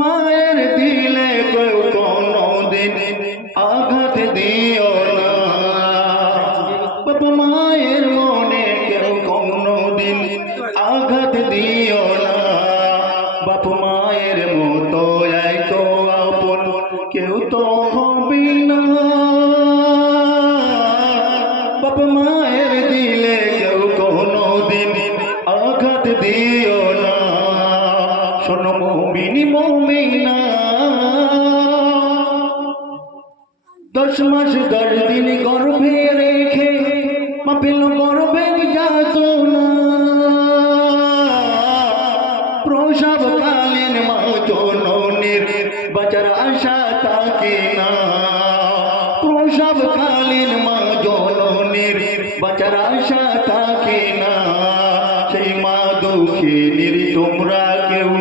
মায়ের দিলে কেউ কোনো দিন আঘাত দিও না। বাপ মায়ের মনে কেউ কোনো দিন আঘাত দিও না। বাপ মায়ের মতো এক আপন, কেউ তো হবে না। দশ মাস, দশ দিন গর্ভে রেখে মাপিল গর্ভে যাত না প্রসব কালীন মা জননীর বাচার আশা থাকে না। প্রসব কালীন মা জননীর বাচার আশা থাকে না। সেই মা দুঃখিনীর তোমরা কেউ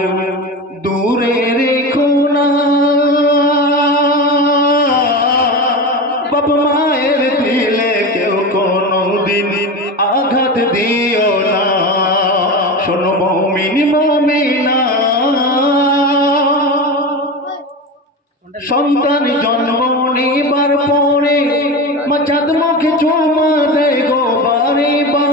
দূরে রেখো বাপ মায়ের দিলে কেউ কোনো দিন আঘাত দিও না। শোনো মমিন মমিনা। সন্তান জন্ম নিবার পরে মাচাদ মুখে চুমা দেয় গো বারে বারে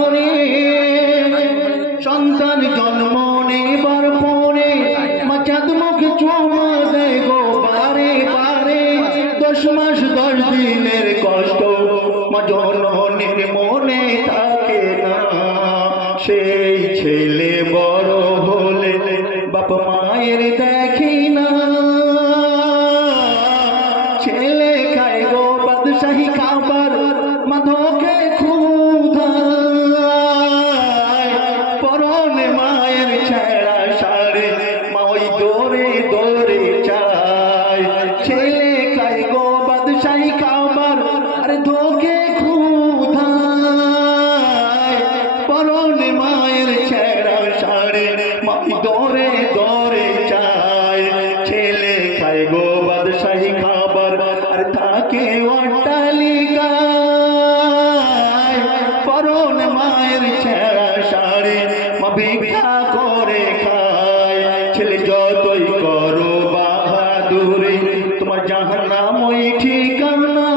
মাধকে মায়ের ছেঁড়া শাড়ি মা ভিক্ষা করে খায়। ছেলে যতই করো বাহাদুরি তোমার জাহান্নাম ওই ঠিকানা।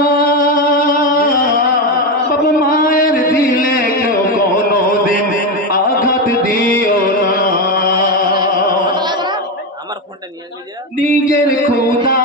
বাবা মায়ের দিলে কেউ কোনো দিন আঘাত দিও না। নিজের খুদা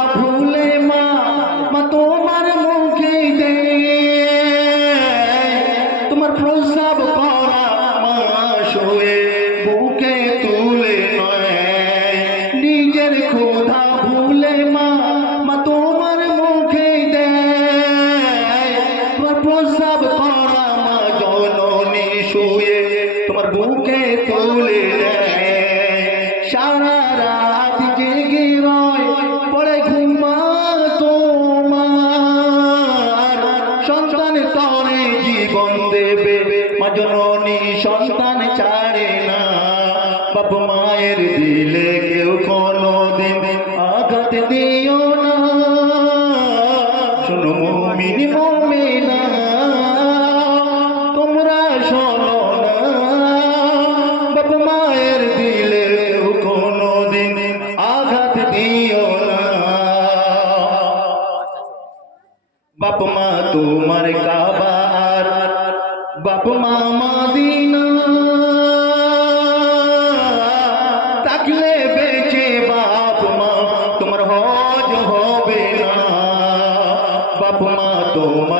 তোমার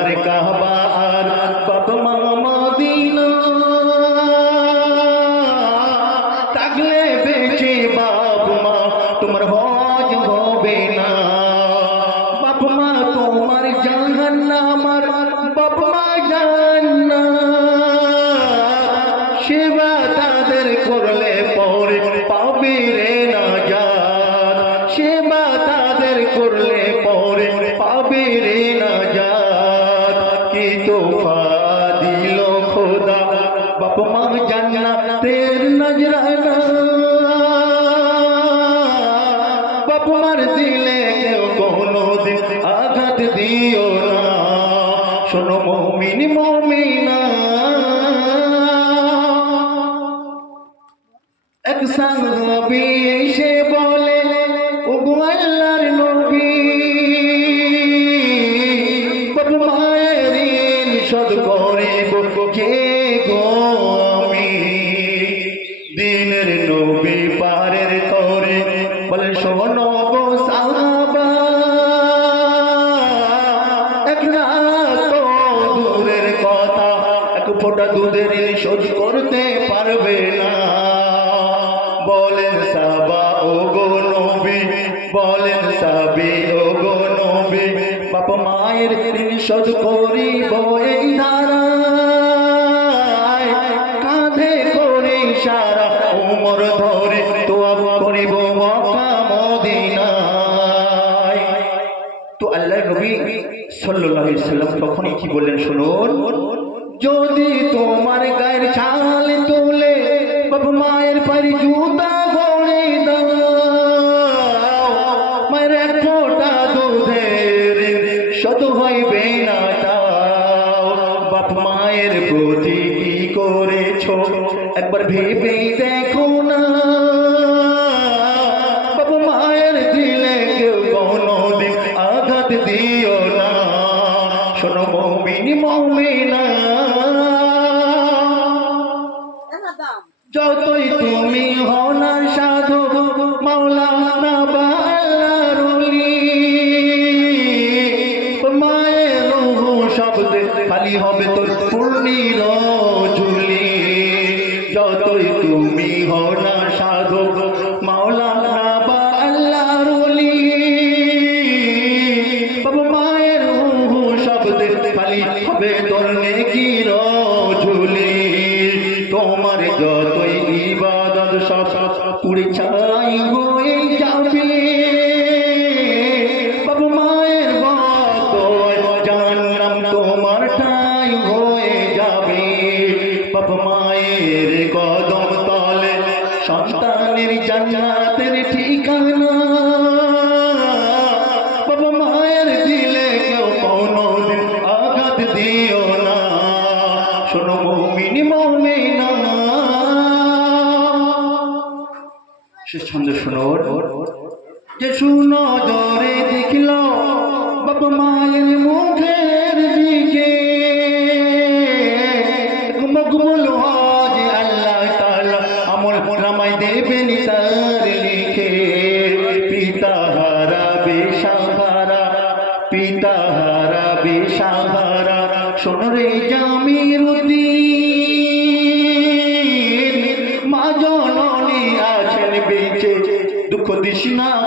তোফা দিল খোদা। বাপ মা জান্নাতের নজরানা। বাপ মার দিলে কেউ কোনো দিন আঘাত দিও না। শোনো মমিন, মমিনা। এক সাংবি এসে শোধ করিব কে আমি দিনের নবী পারের তরে বলে, শোনো গো সাহাবা, এক রাত দূরের কথা, এক ফোঁটা দুধের সহ্য করতে পারবে না। বলেন সাবা ও গো নবী। বলেন সাবি ও গো নবী। বাপ মায়ের ঋণ শোধ করিব এই ধারায় কাঁধে করে সারা উমর ধরে তো করিব তো আল্লাহ নবী সাল্লাল্লাহু আলাইহি সাল্লাম তখনই কি বললেন, শুনুন। যদি তোমার গায়ের একবার ভেবে দেখো না। বাবু মায়ের দিলে কেউ কোনোদিন আঘাত দিও না। শোনো মৌমিনী মৌমিনা। যতই তুমি হও না ছাই হয়ে শুনো দেখল বাবা মায়ের মুখের দিকে। মকবুল হজ আল্লাহ তাআলা আমল নামাই দেবেন তার লিখে। পিতা হারা বেসাহারা পিতা হারা বেসাহারা শোন রে জামির মা জননী আছেন বেঁচে, দুঃখ দিস না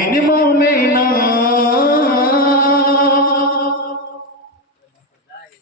না শোনো মমিন মমিনা